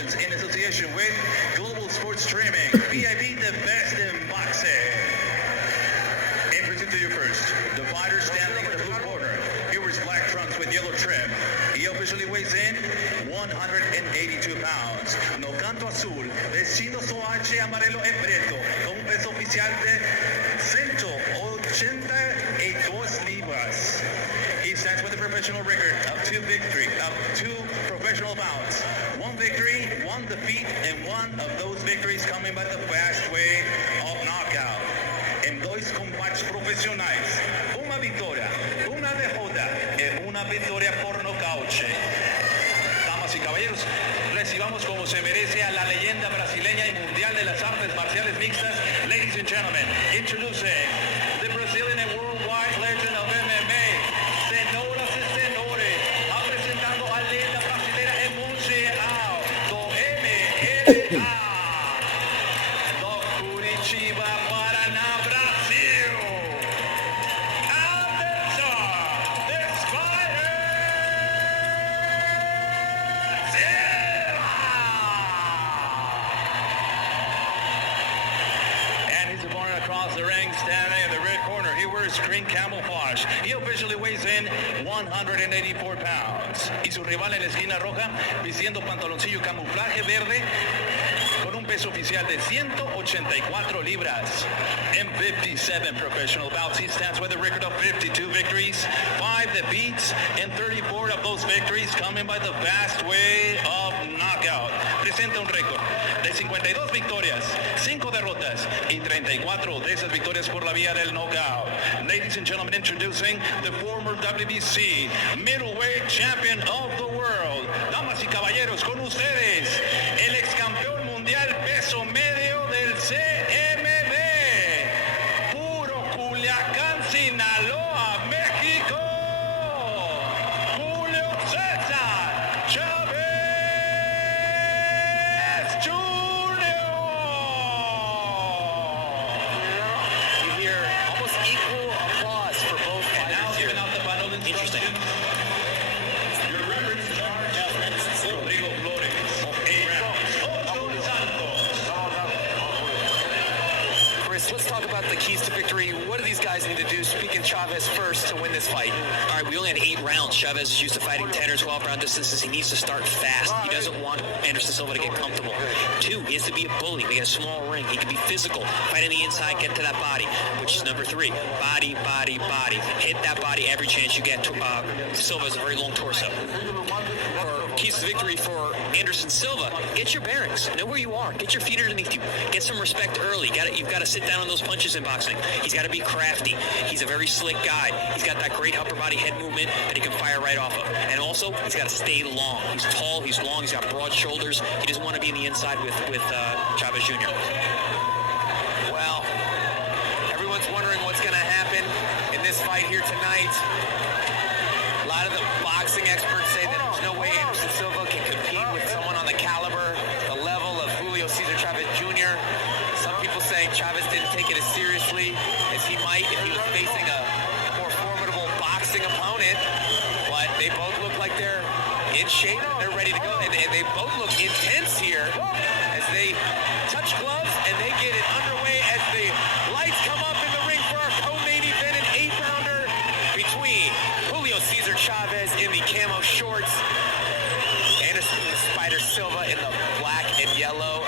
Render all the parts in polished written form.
Promotions in association with Global Sports Streaming. VIP, the best in boxing. Introducing to you first, the fighter standing in the blue corner. He wears black trunks with yellow trim. He officially weighs in 182 pounds. No canto azul, vestido soache amarelo en preto, con un peso oficial de 182 libras. He stands with a professional record of two professional bouts. One victory, one defeat, and one of those victories coming by the fast way of knockout. En dois combates profissionais, uma vitória, uma derrota e una victoria por nocaute. Damas y caballeros, recibamos como se merece a la leyenda brasileña y mundial de las artes marciales mixtas. Ladies and gentlemen, introducing the Brazilian and worldwide legend of MMA, Senoras y Senores, presentando a leyenda brasileira e mundial do MMA, do Curitiba, Paraná, Brasil. Across the ring, standing in the red corner, he wears green camouflage. He officially weighs in 184 pounds. Y su rival en la esquina roja, vistiendo pantaloncillo camuflaje verde, con un peso oficial de 184 libras. In 57 professional bouts, he stands with a record of 52 victories, 5 defeats, and 34 of those victories coming by the fast way of knockout. Presenta un récord de 52 victorias, 5 derrotas y 34 de esas victorias por la vía del knockout. Ladies and gentlemen, introducing the former WBC middleweight champion of the world. Damas y caballeros, con ustedes, el ex campeón mundial peso medio del CMB, puro Culiacán, Sinaloa, México, Julio Cesar Chavez. Let's talk about the keys to victory. What do these guys need to do, speaking Chavez first, to win this fight? All right, we only had 8 rounds. Chavez is used to fighting 10 or 12 round distances. He needs to start fast. He doesn't want Anderson Silva to get comfortable. 2, he has to be a bully. We got a small ring. He can be physical, fight on the inside, get to that body, which is number 3. Body, body, body. Hit that body every chance you get. Silva has a very long torso. For keys to victory for Anderson Silva, get your bearings. Know where you are. Get your feet underneath you. Get some respect early. You've got to sit down on those punches in boxing. He's got to be crafty. He's a very slick guy. He's got that great upper body head movement that he can fire right off of. And also, he's got to stay long. He's tall, he's long, he's got broad shoulders. He doesn't want to be in the inside with Chavez Jr. Well, everyone's wondering what's going to happen in this fight here tonight. A lot of the boxing experts say that there's no way Anderson Silva can compete with someone on the caliber, the level of Julio Cesar Chavez Jr. Some people saying Chavez didn't take it as seriously as he might if he was facing a more formidable boxing opponent. But they both look like they're in shape and they're ready to go. And they both look intense here as they touch gloves and they get it underway as the lights come up in the ring for our co-main event, an 8-pounder between Julio Cesar Chavez in the camo shorts, Anderson Spider Silva in the black and yellow,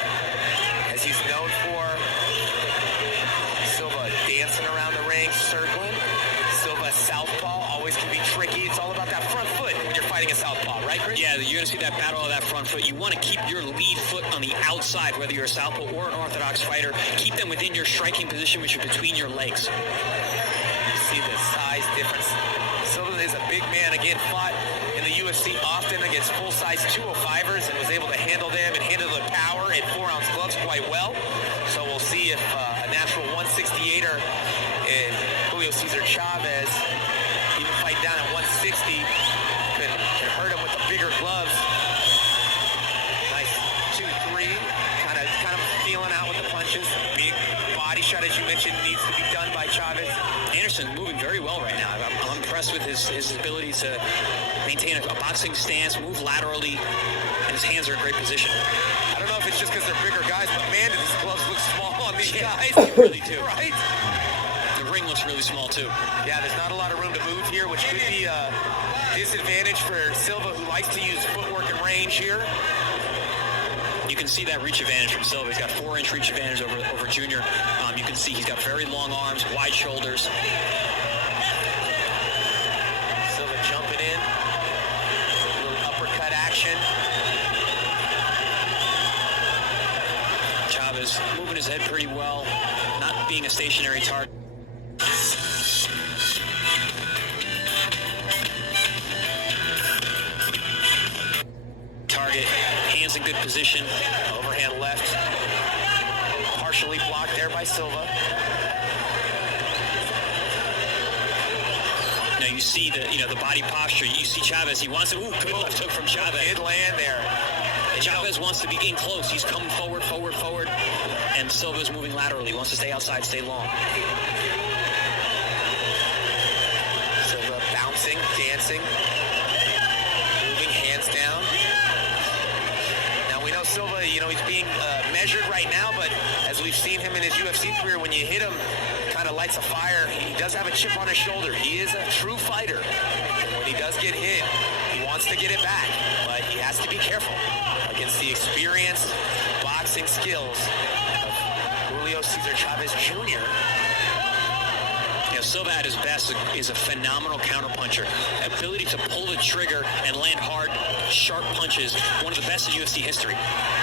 as he's known for. Silva dancing around the ring, circling. Silva southpaw always can be tricky. It's all about that front foot when you're fighting a southpaw, right, Chris? Yeah, you're going to see that battle of that front foot. You want to keep your lead foot on the outside, whether you're a southpaw or an orthodox fighter. Keep them within your striking position, which is between your legs. You see the size difference. Silva is a big man, again, fought in the UFC often against full-size 205ers and was able to handle them and handle the power in 4-ounce gloves quite well. So we'll see if a natural 168er in Julio Cesar Chavez, even fight down at 160, can hurt him with the bigger gloves. Nice 2-3, kind of feeling out with the punches. Big body shot that, as you mentioned, needs to be done by Chavez. Anderson moving very well right now. I'm impressed with his ability to maintain a boxing stance, move laterally, and his hands are in great position. I don't know if it's just because they're bigger guys, but man, do these gloves look small on these guys. They really do. Right? The ring looks really small, too. Yeah, there's not a lot of room to move here, which could be a disadvantage for Silva, who likes to use footwork and range here. You can see that reach advantage from Silva. He's got 4-inch reach advantage over Junior. You can see he's got very long arms, wide shoulders. Silva jumping in. A little uppercut action. Chavez moving his head pretty well, not being a stationary target. Hands in good position. Overhand left. Partially blocked there by Silva. Now you see the body posture. You see Chavez. He wants to. Ooh, good left hook from Chavez. Did land there. And Chavez wants to be in close. He's coming forward. And Silva's moving laterally. He wants to stay outside, stay long. Silva bouncing, dancing. Moving hands down. We know Silva, he's being measured right now, but as we've seen him in his UFC career, when you hit him, kind of lights a fire. He does have a chip on his shoulder. He is a true fighter. When he does get hit, he wants to get it back, but he has to be careful against the experience, boxing skills of Julio Cesar Chavez Jr. Silva at his best is a phenomenal counterpuncher. Ability to pull the trigger and land hard, sharp punches. One of the best in UFC history.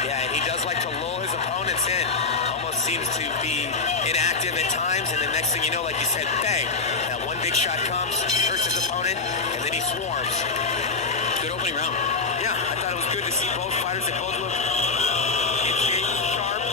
Yeah, and he does like to lull his opponents in. Almost seems to be inactive at times, and the next thing you know, like you said, bang, that one big shot comes, hurts his opponent, and then he swarms. Good opening round. Yeah, I thought it was good to see both fighters that both look in shape, sharp.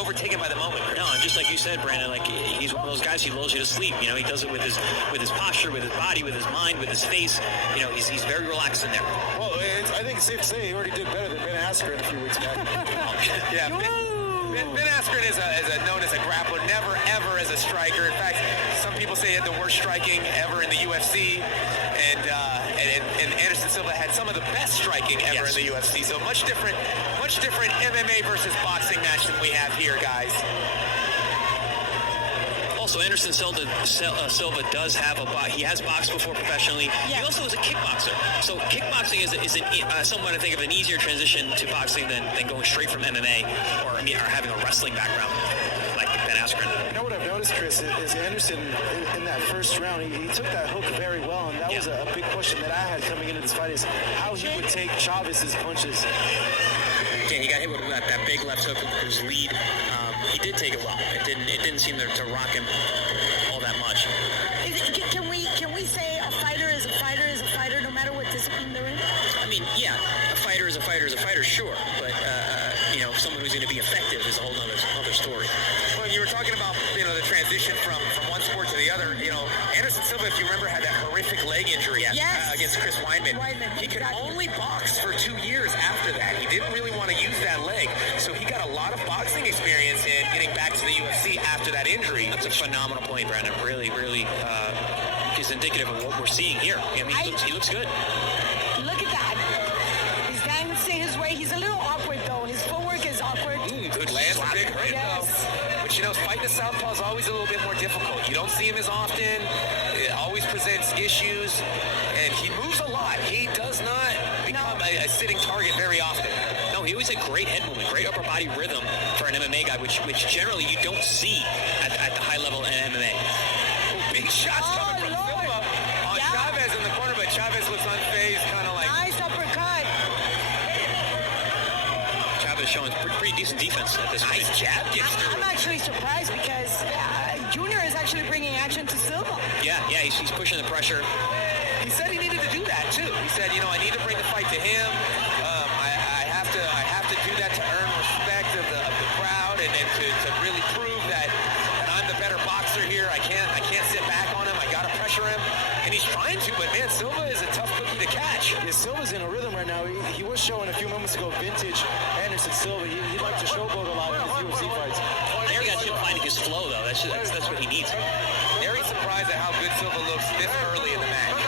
Overtaken by the moment. No, just like you said, Brandon, like he's one of those guys who lulls you to sleep. He does it with his posture, with his body, with his mind, with his face. He's very relaxed in there. Well, I think it's safe to say he already did better than Ben Askren a few weeks back. Yeah, Ben Askren is known as a grappler, never ever as a striker. In fact, some people say he had the worst striking ever in the UFC, and Anderson Silva had some of the best striking ever in the UFC. So much different MMA versus boxing match than we have here, guys. Also, Anderson Silva does have he has boxed before professionally. Yeah. He also is a kickboxer. So kickboxing is somewhat, I think, of an easier transition to boxing than going straight from MMA or having a wrestling background like Ben Askren. You know what I've noticed, Chris, is Anderson in that first round, he took that hook very well, and that was a big question that I had coming into this fight is how he would take Chavez's punches. Yeah, he got hit with that big left hook with his lead. He did take it well. It didn't seem to rock him all that much. Can we say a fighter is a fighter no matter what discipline they're in? I mean, yeah, a fighter is a fighter, sure. But, someone who's going to be effective is a whole other story. Well, you were talking about, the transition from one sport to the other. Anderson Silva, if you remember, had that horrific leg injury against Chris Weidman. He could only box for 2 years after that. He didn't really want to use that leg. So he got a lot of boxing experience in getting back to the UFC after that injury. That's a phenomenal point, Brandon. Really, is indicative of what we're seeing here. I mean, he looks good. Look at that. He's dancing his way. He's a little awkward, though. His footwork is awkward. Good lands a big hit, though. But, fighting a southpaw is always a little bit more difficult. You don't see him as often. It always presents issues. And he moves a lot. He does not become a sitting target very often. No No, he always had great head movement, great upper body rhythm for an MMA guy, which generally you don't see at the high level in MMA. Big shots coming from Silva on Chavez in the corner, but Chavez looks unfazed, kind of like... Nice uppercut. Chavez showing pretty decent defense at this point. Nice jab gets through. I'm actually surprised because Junior is actually bringing action to Silva. Yeah, he's pushing the pressure. He said he needed to do that too. He said, I need to bring the fight to him. I have to do that to earn respect of the crowd and to really prove that I'm the better boxer here. I can't sit back on him. I gotta pressure him, and he's trying to. But man, Silva is a tough cookie to catch. Yeah, Silva's in a rhythm right now. He was showing a few moments ago vintage Anderson Silva. He liked to showboat a lot in his UFC fights. There got him finding his flow though. That's what he needs. Very surprised at how good Silva looks this early in the match.